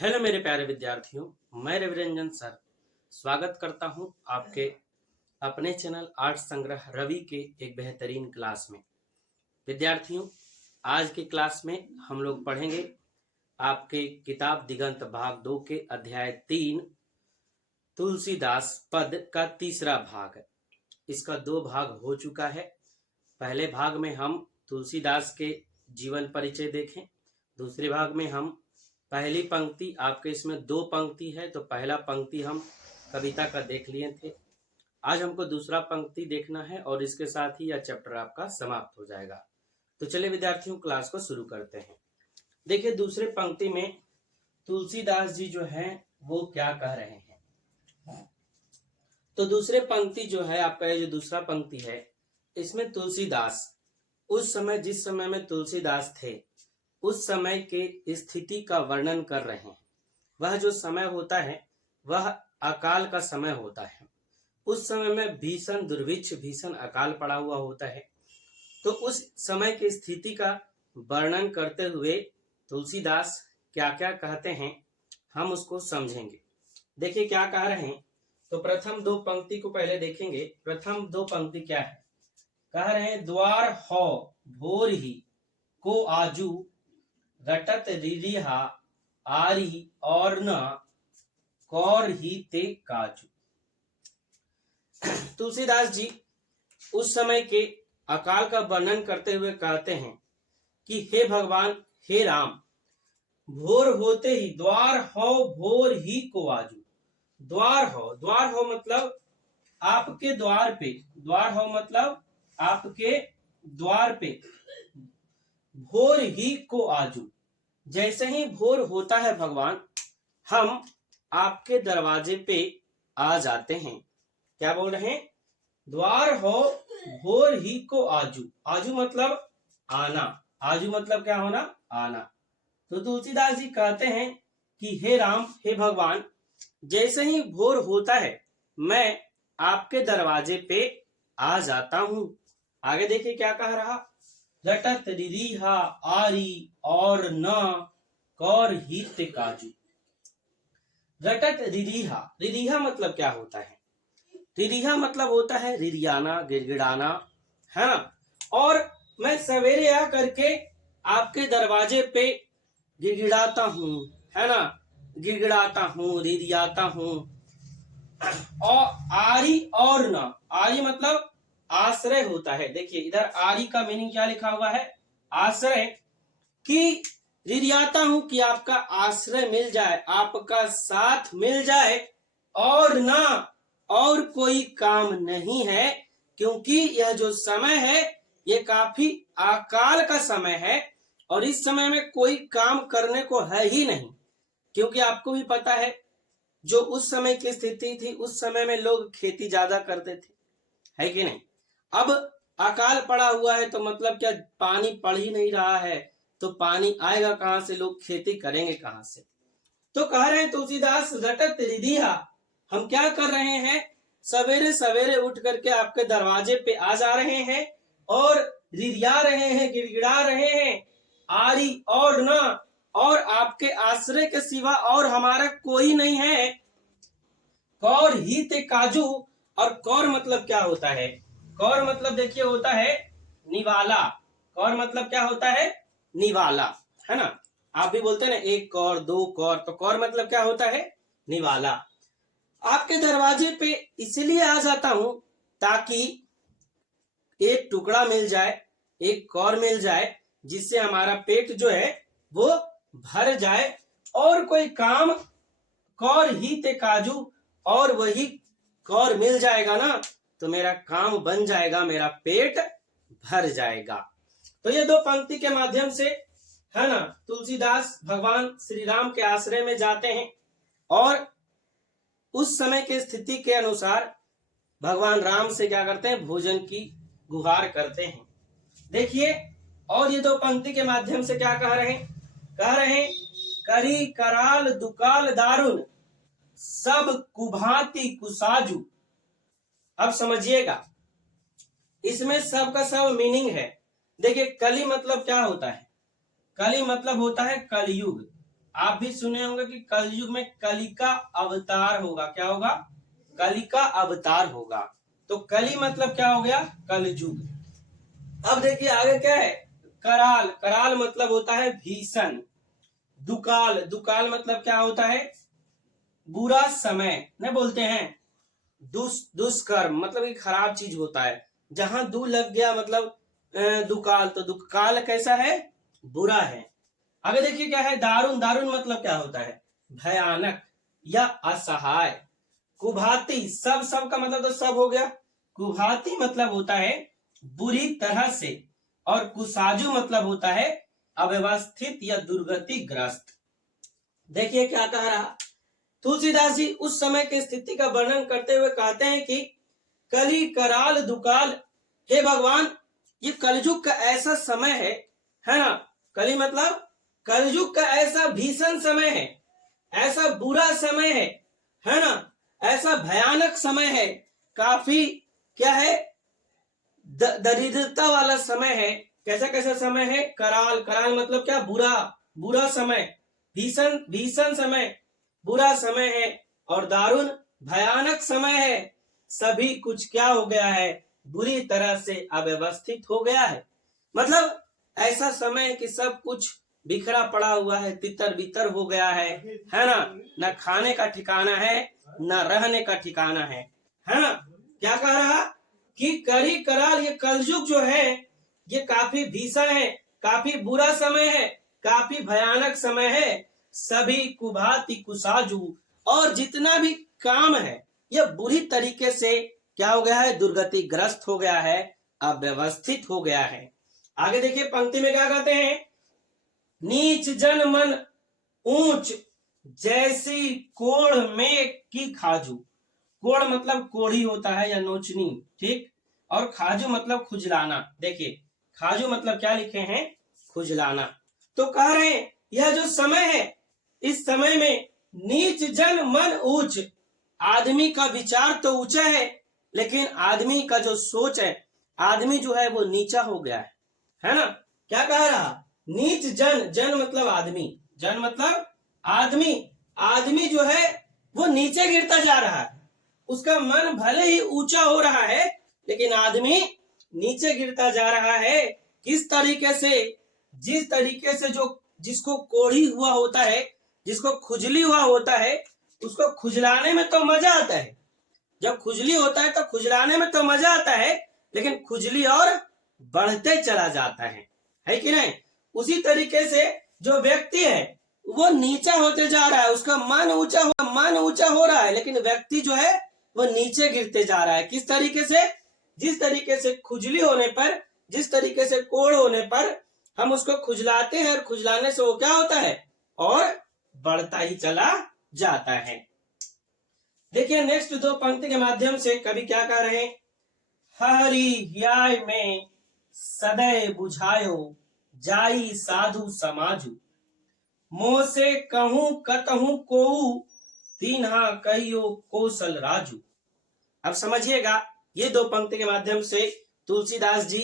Hello मेरे प्यारे विद्यार्थियों, मैं रविरंजन सर स्वागत करता हूं आपके अपने चैनल आर्ट संग्रह रवि के एक बेहतरीन क्लास में। विद्यार्थियों, आज की क्लास में हम लोग पढ़ेंगे आपके किताब दिगंत भाग 2 के अध्याय 3 तुलसीदास पद का तीसरा भाग है। इसका 2 भाग हो चुका है। पहले भाग में हम तुलसीदास के जीवन परिचय देखें। दूसरे भाग में हम पहली पंक्ति, आपके इसमें 2 पंक्ति है तो पहला पंक्ति हम कविता का देख लिए थे। आज हमको दूसरा पंक्ति देखना है और इसके साथ ही यह चैप्टर आपका समाप्त हो जाएगा। तो चलिए विद्यार्थियों, क्लास को शुरू करते हैं। देखिए, दूसरे पंक्ति में तुलसीदास जी जो है वो क्या कह रहे हैं। तो दूसरे पंक्ति जो है आपका, ये जो दूसरा पंक्ति है, इसमें तुलसीदास उस समय, जिस समय में तुलसीदास थे, उस समय के स्थिति का वर्णन कर रहे हैं। वह जो समय होता है वह अकाल का समय होता है। उस समय में भीषण दुर्भिक्ष, भीषण अकाल पड़ा हुआ होता है। तो उस समय की स्थिति का वर्णन करते हुए तुलसीदास क्या क्या कहते हैं, हम उसको समझेंगे। देखिए क्या कह रहे हैं। तो प्रथम 2 पंक्ति को पहले देखेंगे। प्रथम 2 पंक्ति क्या है, कह रहे हैं, द्वार हो भोर ही को आजू घटत रिरिहा आरी और न कौर ही ते काजू। तुलसीदास जी उस समय के अकाल का वर्णन करते हुए कहते हैं कि हे भगवान, हे राम, भोर होते ही द्वार हो भोर ही को आजू। द्वार हो मतलब आपके द्वार पे, द्वार हो मतलब आपके द्वार पे, भोर ही को आजू। जैसे ही भोर होता है भगवान, हम आपके दरवाजे पे आ जाते हैं। क्या बोल रहे हैं, द्वार हो भोर ही को आजू। आजू मतलब आना, आजू मतलब क्या होना, आना। तो तुलसीदास जी कहते हैं कि हे राम, हे भगवान, जैसे ही भोर होता है मैं आपके दरवाजे पे आ जाता हूं। आगे देखिए क्या कह रहा, घटत रिरिहा आरी और न कौर हित काजू। घटत रिरिहा, रिरिहा मतलब क्या होता है, रिरिहा मतलब होता है रिरियाना, गिड़गिड़ाना, है ना। और मैं सवेरे आ करके आपके दरवाजे पे गिड़गिड़ाता हूँ, है ना, गिड़गिड़ाता हूँ, रिरियाता हूँ। और आरी और न, आरी मतलब आश्रय होता है। देखिए इधर आरी का मीनिंग क्या लिखा हुआ है, आश्रय। कि रिरियाता हूं कि आपका आश्रय मिल जाए, आपका साथ मिल जाए, और ना और कोई काम नहीं है, क्योंकि यह जो समय है ये काफी अकाल का समय है और इस समय में कोई काम करने को है ही नहीं। क्योंकि आपको भी पता है जो उस समय की स्थिति थी, उस समय में लोग खेती ज्यादा करते थे, है कि नहीं। अब अकाल पड़ा हुआ है तो मतलब क्या, पानी पड़ ही नहीं रहा है, तो पानी आएगा कहां से, लोग खेती करेंगे कहां से। तो कह रहे हैं तुलसीदास, रटत रिधिया, हम क्या कर रहे हैं, सवेरे सवेरे उठ करके आपके दरवाजे पे आ जा रहे हैं और रिरिया रहे हैं, गिड़गिड़ा रहे हैं, आरी और न, और आपके आश्रय के सिवा और हमारा कोई नहीं है। कौर ही ते काजू, और कौर मतलब क्या होता है, कौर मतलब देखिए होता है निवाला। कौर मतलब क्या होता है, निवाला, है ना। आप भी बोलते हैं ना 1 कौर 2 कौर, तो कौर मतलब क्या होता है, निवाला। आपके दरवाजे पे इसलिए आ जाता हूं ताकि एक टुकड़ा मिल जाए, एक कौर मिल जाए, जिससे हमारा पेट जो है वो भर जाए, और कोई काम कौर ही ते काजू, और वही कौर मिल जाएगा ना तो मेरा काम बन जाएगा, मेरा पेट भर जाएगा। तो ये 2 पंक्ति के माध्यम से, है ना, तुलसीदास भगवान श्री राम के आश्रय में जाते हैं और उस समय के स्थिति के अनुसार भगवान राम से क्या करते हैं, भोजन की गुहार करते हैं। देखिए, और ये 2 पंक्ति के माध्यम से क्या कह रहे हैं, कह रहे हैं, करी कराल दुकाल दारुन सब कुभांति कुसाजू। अब समझिएगा, इसमें सब का सब मीनिंग है। देखिए, कली मतलब क्या होता है, कली मतलब होता है कलयुग, आप भी सुने होंगे कि कलयुग में कली का अवतार होगा। क्या होगा? कली का अवतार होगा। तो कली मतलब क्या हो गया? कलयुग। अब देखिए आगे क्या है? कराल। कराल मतलब होता है भीषण। दुकाल। दुकाल मतलब क्या होता है? बुरा समय न बोलते हैं। दुष्कर्म मतलब एक खराब चीज होता है। जहां दू लग गया मतलब दुकाल। तो दुकाल कैसा है? बुरा है। आगे देखिए क्या है? दारुण। दारुण मतलब क्या होता है? भयानक या असहाय। कुभाती। सब का मतलब तो सब हो गया। कुभाती मतलब होता है बुरी तरह से। और कुसाजु मतलब होता है अव्यवस्थित या दुर्गतिग्रस्त। देखिए क्या कह रहा तुलसीदास जी, उस समय की स्थिति का वर्णन करते हुए कहते हैं कि कली कराल दुकाल, हे भगवान, ये कलयुग का ऐसा समय है ना? कली मतलब कलयुग का ऐसा भीषण समय है, ऐसा बुरा समय है ना? ऐसा भयानक समय है, काफी क्या है? दरिद्रता वाला समय है। कैसा कैसा समय है? कराल। कराल मतलब क्या? बुरा। बुरा समय। भीषण। भीषण समय, बुरा समय है। और दारुण, भयानक समय है। सभी कुछ क्या हो गया है? बुरी तरह से अव्यवस्थित हो गया है। मतलब ऐसा समय है कि सब कुछ बिखरा पड़ा हुआ है, तितर बितर हो गया है ना? न खाने का ठिकाना है, न रहने का ठिकाना है ना? क्या कह रहा कि करी कराल, ये कलयुग जो है ये काफी भीषण है, काफी बुरा समय है, काफी भयानक समय है। सभी कुभाति कुसाजू, और जितना भी काम है यह बुरी तरीके से क्या हो गया है? दुर्गतिग्रस्त हो गया है, अव्यवस्थित हो गया है। आगे देखिए पंक्ति में क्या कहते हैं? नीच जन मन ऊंच, जैसी कोढ़ में की खाजू। कोढ़ मतलब कोढ़ी होता है या नोचनी, ठीक। और खाजू मतलब खुजलाना। देखिए खाजू मतलब क्या लिखे हैं? खुजलाना। तो कह रहे हैं यह जो समय है, इस समय में नीच जन मन ऊंच। आदमी का विचार तो ऊंचा है, लेकिन आदमी का जो सोच है, आदमी जो है वो नीचा हो गया है ना? क्या कह रहा? नीच जन। जन मतलब आदमी। जन मतलब आदमी। आदमी जो है वो नीचे गिरता जा रहा है। उसका मन भले ही ऊंचा हो रहा है, लेकिन आदमी नीचे गिरता जा रहा है। किस तरीके से? जिस तरीके से जो जिसको कोढ़ी हुआ होता है, जिसको खुजली हुआ होता है, उसको खुजलाने में तो मजा आता है। जब खुजली होता है तो खुजलाने में तो मजा आता है, लेकिन खुजली और बढ़ते चला जाता है कि नहीं? उसी तरीके से जो व्यक्ति है वो नीचा होते जा रहा है, उसका मन ऊंचा हो रहा है, लेकिन व्यक्ति जो है वो नीचे गिरते जा रहा है। किस तरीके से? जिस तरीके से खुजली होने पर, जिस तरीके से कोढ़ होने पर हम उसको खुजलाते हैं, और खुजलाने से वो क्या होता है? और बढ़ता ही चला जाता है। देखिए नेक्स्ट दो पंक्ति के माध्यम से कवि क्या कह रहे हैं? हरि ह्याय में सदैव बुझायो, जाई साधु समाजु। मोह से कहूं कतहूं कोऊ, तीन्हा कहियो कौशल राजू। अब समझिएगा ये दो पंक्ति के माध्यम से तुलसीदास जी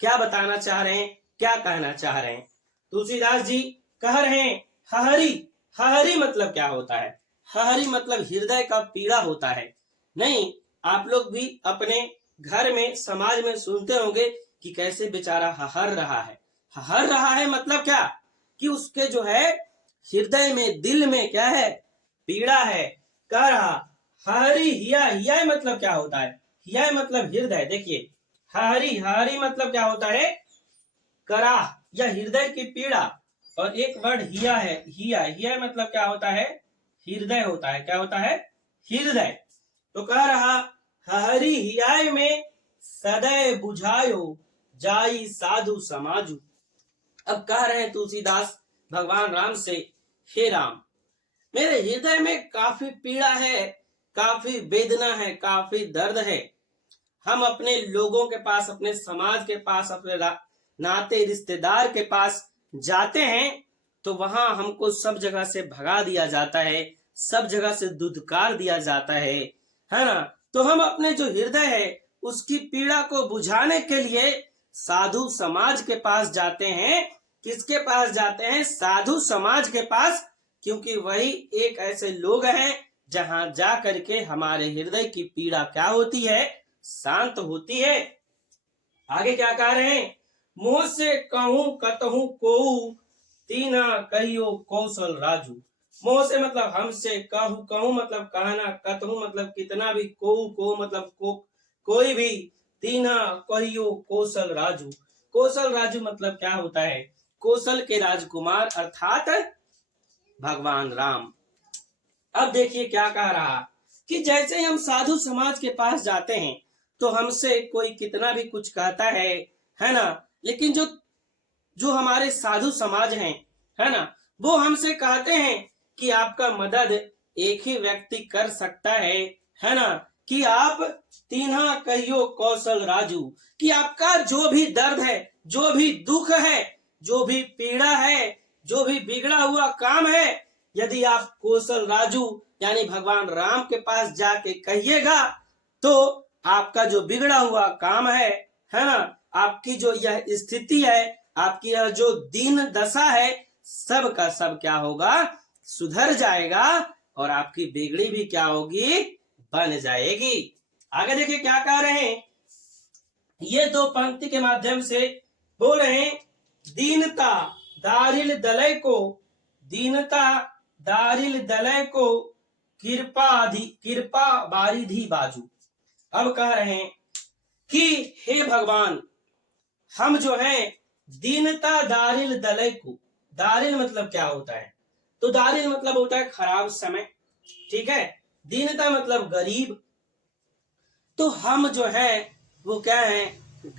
क्या बताना चाह रहे हैं, क्या कहना चाह रहे हैं। तुलसीदास जी कह रहे हैं हरि। हरि मतलब क्या होता है? हरि मतलब हृदय का पीड़ा होता है। नहीं, आप लोग भी अपने घर में, समाज में सुनते होंगे कि कैसे बेचारा हहर रहा है। हहर रहा है मतलब क्या? कि उसके जो है हृदय में, दिल में क्या है? पीड़ा है। कह रहा हरि हिया। हिया मतलब क्या होता है? हिया मतलब हृदय। देखिए हरि, हरि मतलब क्या होता है? कराह या हृदय की पीड़ा। और एक वर्ड हिया है, हिया। हिया मतलब क्या होता है? हृदय होता है। क्या होता है? हृदय। तो कह रहा हरि हियाय में सदैव बुझायो, जाई साधु समाजु। अब कह रहे हैं तुलसीदास भगवान राम से, हे राम, मेरे हृदय में काफी पीड़ा है, काफी वेदना है, काफी दर्द है। हम अपने लोगों के पास, अपने समाज के पास, अपने नाते रिश्तेदार के पास जाते हैं तो वहां हमको सब जगह से भगा दिया जाता है, सब जगह से दुत्कार दिया जाता है ना? तो हम अपने जो हृदय है उसकी पीड़ा को बुझाने के लिए साधु समाज के पास जाते हैं। किसके पास जाते हैं? साधु समाज के पास क्योंकि वही एक ऐसे लोग हैं जहां जा करके हमारे हृदय की पीड़ा क्या होती है, शांत होती है। आगे क्या कह रहे हैं, मुंह से कहूं कतहूं कोऊ, तीना कहियो कौशल राजू। मोह से मतलब हमसे, कहूं मतलब कहना, कतहूं मतलब कितना भी, को मतलब कोई भी, तीना कहियो कौशल राजू। कौशल राजू मतलब क्या होता है, कौशल के राजकुमार अर्थात भगवान राम। अब देखिए क्या कह रहा कि जैसे हम साधु समाज के पास जाते हैं तो हमसे कोई कितना भी कुछ कहता है ना, लेकिन जो जो हमारे साधु समाज हैं, है ना, वो हमसे कहते हैं कि आपका मदद एक ही व्यक्ति कर सकता है ना, कि आप तीन्हा कहियो कौशल राजू, कि आपका जो भी दर्द है, जो भी दुख है, जो भी पीड़ा है, जो भी बिगड़ा हुआ काम है, यदि आप कौशल राजू यानी भगवान राम के पास जाके कहिएगा तो आपका जो बिगड़ा हुआ काम है ना, आपकी जो यह स्थिति है, आपकी यह जो दीन दशा है, सब का सब क्या होगा, सुधर जाएगा और आपकी बिगड़ी भी क्या होगी, बन जाएगी। आगे देखिए क्या कह रहे हैं, ये दो पंक्ति के माध्यम से बोल रहे हैं, दीनता दारिल दलय को, दीनता दारिल दलय को कृपा बारिधि बाजू। अब कह रहे हैं कि हे भगवान, हम जो हैं दीनता दारिल दलय को, दारिल मतलब क्या होता है, तो दारिल मतलब होता है खराब समय, ठीक है, दीनता मतलब गरीब, तो हम जो है वो क्या है,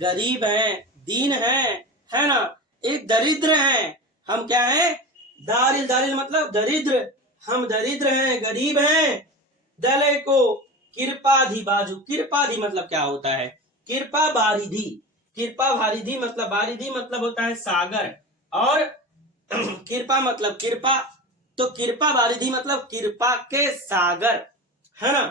गरीब हैं, दीन हैं, है ना, एक दरिद्र हैं, हम क्या है, दारिल, दारिल मतलब दरिद्र, हम दरिद्र हैं, गरीब हैं, दलय को कृपाधि बाजू, कृपाधि मतलब क्या होता है, कृपा बारिधि, कृपा बारिधि मतलब, बारिधि मतलब होता है सागर, और कृपा मतलब कृपा, तो कृपा बारिधि मतलब कृपा के सागर, है ना।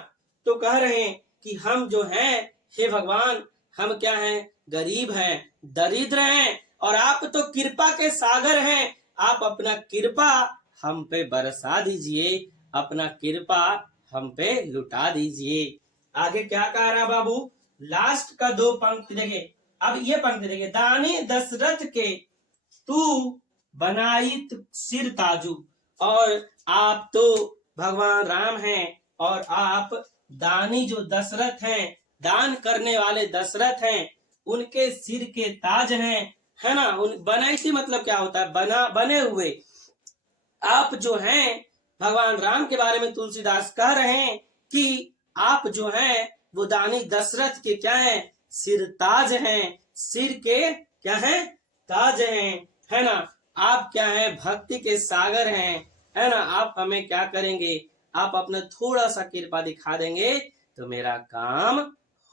तो कह रहे हैं कि हम जो हैं, हे भगवान, हम क्या हैं, गरीब हैं, दरिद्र हैं, और आप तो कृपा के सागर हैं, आप अपना कृपा हम पे बरसा दीजिए, अपना कृपा हम पे लुटा दीजिए। आगे क्या कह रहा बाबू, लास्ट का दो पंक्ति देखे, अब ये पंक्ति देखे, दानी दशरथ के तू बनाई सिर ताजू, और आप तो भगवान राम हैं, और आप दानी जो दशरथ हैं, दान करने वाले दशरथ हैं, उनके सिर के ताज हैं, है ना, उन बनाई थी मतलब क्या होता है, बना, बने हुए। आप जो हैं भगवान राम के बारे में तुलसीदास कह रहे हैं कि आप जो हैं वो दानी दशरथ के क्या हैं, सिर ताज हैं, सिर के क्या हैं, ताज हैं, है ना, आप क्या हैं, भक्ति के सागर हैं, है ना, आप हमें क्या करेंगे, आप अपना थोड़ा सा कृपा दिखा देंगे तो मेरा काम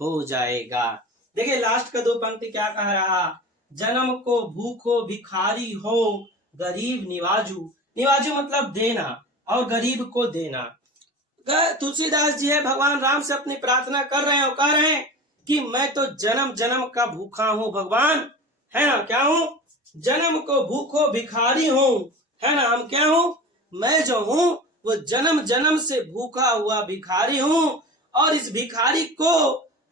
हो जाएगा। देखिए लास्ट का दो पंक्ति क्या कह रहा, जन्म को भूखो भिखारी हो, गरीब निवाजू, निवाजू मतलब देना, और गरीब को देना। तुलसीदास जी है भगवान राम से अपनी प्रार्थना कर रहे हैं और कह रहे हैं कि मैं तो जन्म जन्म का भूखा हूं भगवान, है ना, क्या हूं, जन्म को भूखो भिखारी हूं, है ना, हम क्या हूं, मैं जो हूं वो जन्म जन्म से भूखा हुआ भिखारी हूं, और इस भिखारी को,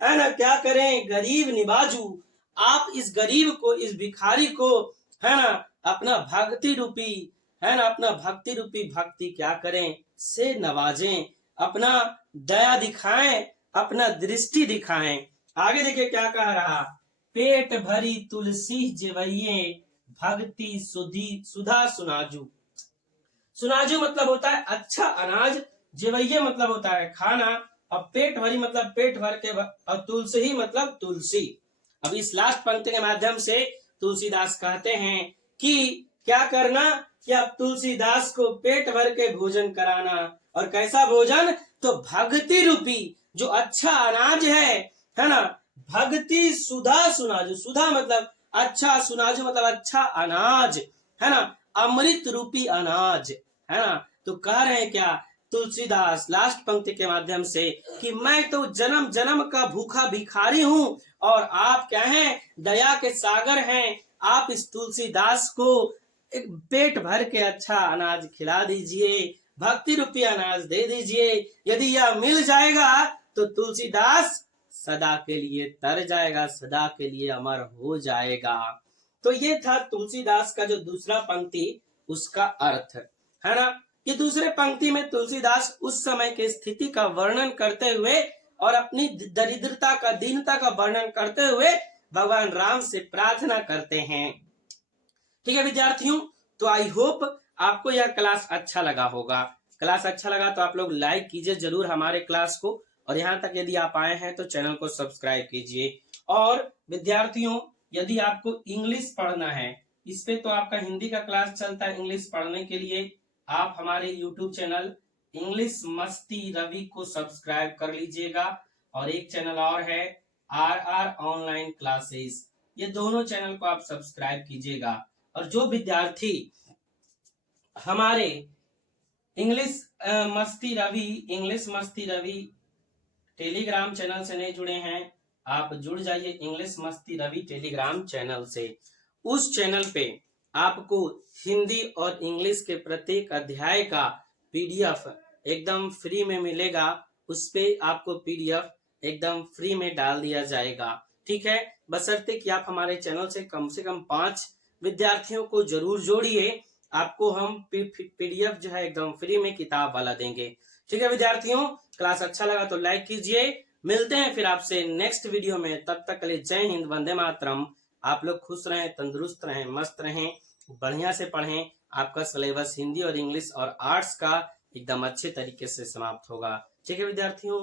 है ना, क्या करें, गरीब निवाजू, आप इस गरीब को, इस भिखारी को, है ना, अपना भक्ति रूपी, है ना, अपना भक्ति रूपी भक्ति क्या करें, से नवाजें, अपना दया दिखाएं, अपना दृष्टि दिखाएं। आगे देखिए क्या कह रहा, पेट भरी तुलसी जेवैये, भक्ति सुधा सुनाजू, सुनाजू मतलब होता है अच्छा अनाज, जेवैये मतलब होता है खाना, अब पेट भरी मतलब पेट भर के, और तुलसी ही मतलब तुलसी। अब इस लास्ट पंक्ति के माध्यम से तुलसीदास कहते हैं कि क्या करना, कि अब तुलसीदास को पेट भर के भोजन कराना, और कैसा भोजन, तो भक्ति रूपी जो अच्छा अनाज है ना, भक्ति सुधा सुनाजू, सुधा मतलब अच्छा, सुनाजू मतलब अच्छा अनाज, है ना, अमृत रूपी अनाज, है ना। तो कह रहे हैं क्या तुलसीदास लास्ट पंक्ति के माध्यम से कि मैं तो जन्म जन्म का भूखा भिखारी हूं, और आप क्या हैं, दया के सागर हैं, आप इस तुलसीदास को एक पेट भर के अच्छा अनाज खिला दीजिए, भक्ति रूपी अनाज दे दीजिए। यदि यह मिल जाएगा तो तुलसीदास सदा के लिए तर जाएगा, सदा के लिए अमर हो जाएगा। तो ये था तुलसीदास का जो दूसरा पंक्ति, उसका अर्थ है ना। कि दूसरे पंक्ति में तुलसीदास उस समय की स्थिति का वर्णन करते हुए और अपनी दरिद्रता का, दीनता का वर्णन करते हुए भगवान राम से प्रार्थना करते हैं। ठीक है विद्यार्थियों, तो आई होप आपको यह क्लास अच्छा लगा होगा। क्लास अच्छा लगा तो आप लोग लाइक कीजिए जरूर हमारे क्लास को, और यहाँ तक यदि आप आए हैं तो चैनल को सब्सक्राइब कीजिए। और विद्यार्थियों, यदि आपको इंग्लिश पढ़ना है, इस पे तो आपका हिंदी का क्लास चलता है, इंग्लिश पढ़ने के लिए आप हमारे यूट्यूब चैनल इंग्लिश मस्ती रवि को सब्सक्राइब कर लीजिएगा। और एक चैनल और है RR ऑनलाइन क्लासेस, ये दोनों चैनल को आप सब्सक्राइब कीजिएगा। और जो विद्यार्थी हमारे इंग्लिश मस्ती रवि टेलीग्राम चैनल से नहीं जुड़े हैं, आप जुड़ जाइए इंग्लिश मस्ती रवि टेलीग्राम चैनल से। उस चैनल पे आपको हिंदी और इंग्लिश के प्रत्येक अध्याय का PDF एकदम फ्री में मिलेगा। उस पे आपको PDF एकदम फ्री में डाल दिया जाएगा। ठीक है, बशर्ते कि आप हमारे चैनल से कम 5 विद्यार्थियों को जरूर जोड़िए, आपको हम PDF जो है एकदम फ्री में किताब वाला देंगे। ठीक है विद्यार्थियों, क्लास अच्छा लगा तो लाइक कीजिए। मिलते हैं फिर आपसे नेक्स्ट वीडियो में, तब तक के लिए जय हिंद, वंदे मातरम। आप लोग खुश रहें, तंदुरुस्त रहें, मस्त रहें, बढ़िया से पढ़ें। आपका सिलेबस हिंदी और इंग्लिश और आर्ट्स का एकदम अच्छे तरीके से समाप्त होगा। ठीक है विद्यार्थियों।